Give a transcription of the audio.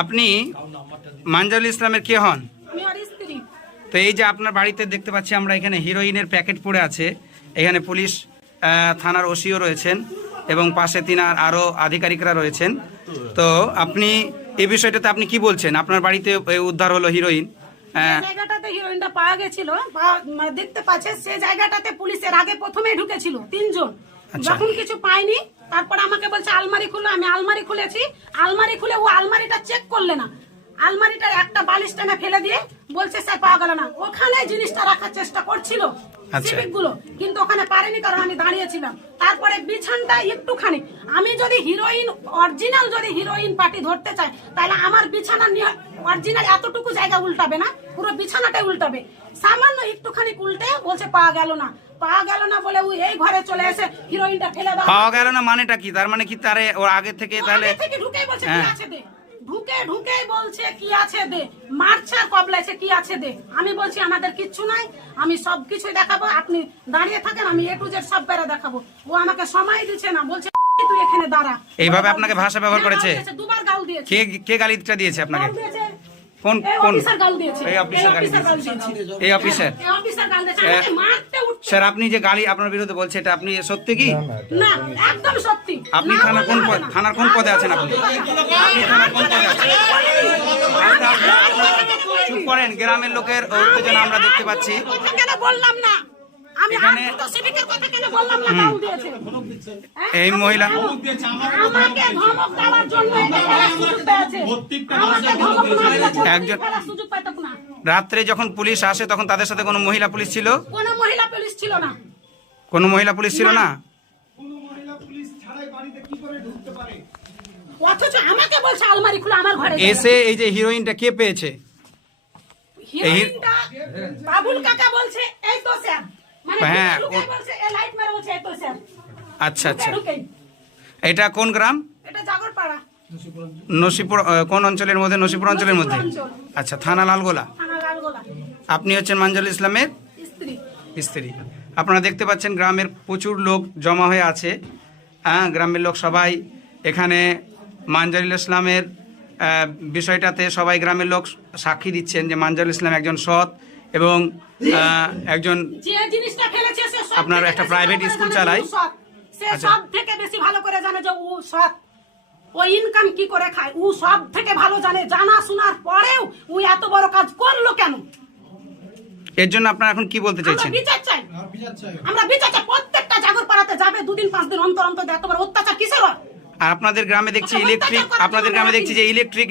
আপনি মানজারুল ইসলামের কে হন? আমি আর স্ত্রী। তো এই যে আপনার বাড়িতে দেখতে পাচ্ছি আমরা এখানে হিরোইনের প্যাকেট পড়ে আছে, এখানে পুলিশ থানার ওসিও রয়েছেন এবং পাশে তিনার আরও আধিকারিকরা রয়েছেন। তো আপনি এই বিষয়টাতে আপনি কি বলছেন? আপনার বাড়িতে উদ্ধার হলো হিরোইন, যে জায়গাটাতে হিরোইনটা পাওয়া গেছিল দেখতে পাচ্ছে, সে জায়গাটাতে পুলিশের আগে প্রথমে ঢুকেছিল 3 জন। আচ্ছা। যখন কিছু পাইনি তারপর আমাকে বলছে আলমারি খুলো, আমি আলমারি খুলেছি। আলমারি খুলে ও আলমারিটা চেক করলে না, আলমারিটার একটা বালিশ টেনে ফেলে দিয়ে বলছে স্যার পাওয়া গেল না। ওখানে জিনিসটা রাখার চেষ্টা করছিল আচ্ছা। সিভিকগুলো, কিন্তু ওখানে পারেনি কারণ আমি দাঁড়িয়েছিলাম। তারপরে বিছানটা একটুখানি, আমি যদি হিরোইন অরিজিনাল যদি হিরোইন পার্টি ধরতে চাই তাহলে আমার বিছানা অরিজিনাল এতটুকু জায়গা উল্টাবে না, পুরো বিছানাটাই উল্টাবে। সামান্য একটুখানি উল্টে বলছে পাওয়া গেল না, পাওয়া গেল না বলে ও এই ঘরে চলে এসে হিরোইনটা ফেলে দাও। পাওয়া গেল না মানেটা কি? তার মানে কি তারে ওর আগে থেকে তাহলে আগে থেকে ঢুকেই বলছে কি আছে দে, ঢুকেই বলছে কি আছে দে, মারছে আর কবলাইছে কি আছে দে। আমি বলছি আমাদের কিচ্ছু নাই, আমি সব কিছুই দেখাবো, আপনি দাঁড়িয়ে থাকেন, আমি A to Z সব বেড়ে দেখাবো। ও আমাকে সময় দিচ্ছে না, বলছে তুই এখানে দাঁড়া। এইভাবে আপনাকে ভাষা ব্যবহার করেছে? দুবার গাল দিয়েছে। কে গালিটা দিয়েছে আপনাকে? গাল দিয়েছে। কোন এই কোন অফিসার গাল দিয়েছে। এই অফিসার গালি গাল দিয়েছে? দিয়েছে। এই অফিসার এই অফিসার গাল দিয়েছে, আমাকে মারতে উঠছে। স্যার, আপনি যে গালি আপনার বিরুদ্ধে বলছে এটা আপনি সত্যি কি? না, একদম সত্যি। আপনি না থানার কোন বললে হবে না। থানার কোন পদে আছেন? আপনি থানার কোন পদে আছেন? চুপ করেন, গ্রামের লোকের উত্তেজনা আমরা দেখতে পাচ্ছি। কথা কেন বললাম না? আমি এখানে- আজ তো সিভিকের কথা কেন বললাম না? গাল দিয়েছে। এই মহিলা আমাকে ধমক দেওয়ার জন্য এটা করার সুযোগ পেয়েছে। আমাকে ধমক না দিলে একজন- করার সুযোগ পেতাম না। রাত্রে যখন পুলিশ আসে তখন তাদের সাথে কোনো মহিলা পুলিশ ছিল? কোনো মহিলা পুলিশ ছিল না। কোনো মহিলা পুলিশ ছিল না? অথচ আমাকে বলছে আলমারি খুলে আমার ঘরে যাবে। এসে এই যে হিরোইনটা কে পেয়েছে? হিরোইনটা বাবুল কাকা বলছে এই তো স্যার, মানে হ্যাঁ, ঢুকে বলছে এই লাইট মেরে বলছে এই তো স্যার। আচ্ছা আচ্ছা, ঢুকেই। এটা কোন গ্রাম? এটা জাগরপাড়া, নসিপুর কোন অঞ্চলের মধ্যে? নসিপুর অঞ্চলের মধ্যে। নসিপুর অঞ্চল। আচ্ছা, থানা লালগোলা। থানা লালগোলা। আপনি হচ্ছেন মানজারুল ইসলামের স্ত্রী। স্ত্রী। আপনারা দেখতে পাচ্ছেন গ্রামের প্রচুর লোক জমা হয়ে আছে। হ্যাঁ, গ্রামের লোক সবাই এখানে মানজারুল ইসলামের বিষয়টাতে সবাই গ্রামের লোক সাক্ষী দিচ্ছেন যে মানজারুল ইসলাম একজন সৎ এবং একজন যে জিনিসটা ফেলেছে সে সব আপনার থেকে একটা বেশি প্রাইভেট ভালো করে স্কুল জানে চালায়। যে ও সৎ। সে আচ্ছা। সব থেকে বেশি ভালো করে জানে যে ও সৎ, ও ইনকাম কি করে খায়, ও সব থেকে ভালো জানে। জানা শোনার পরেও ও এত বড় কাজ করলো কেন? এর জন্য আপনারা এখন কি বলতে আমরা চাইছেন? বিচার চাই, আমরা বিচার চাই। প্রত্যেকটা জাগরপাড়াতে যাবে 2 দিন 5 দিন অন্তর অন্তর এত বড় অত্যাচার কিসের হয়? আর আপনাদের গ্রামে দেখছি ইলেকট্রিক, আপনাদের গ্রামে দেখছি যে ইলেকট্রিক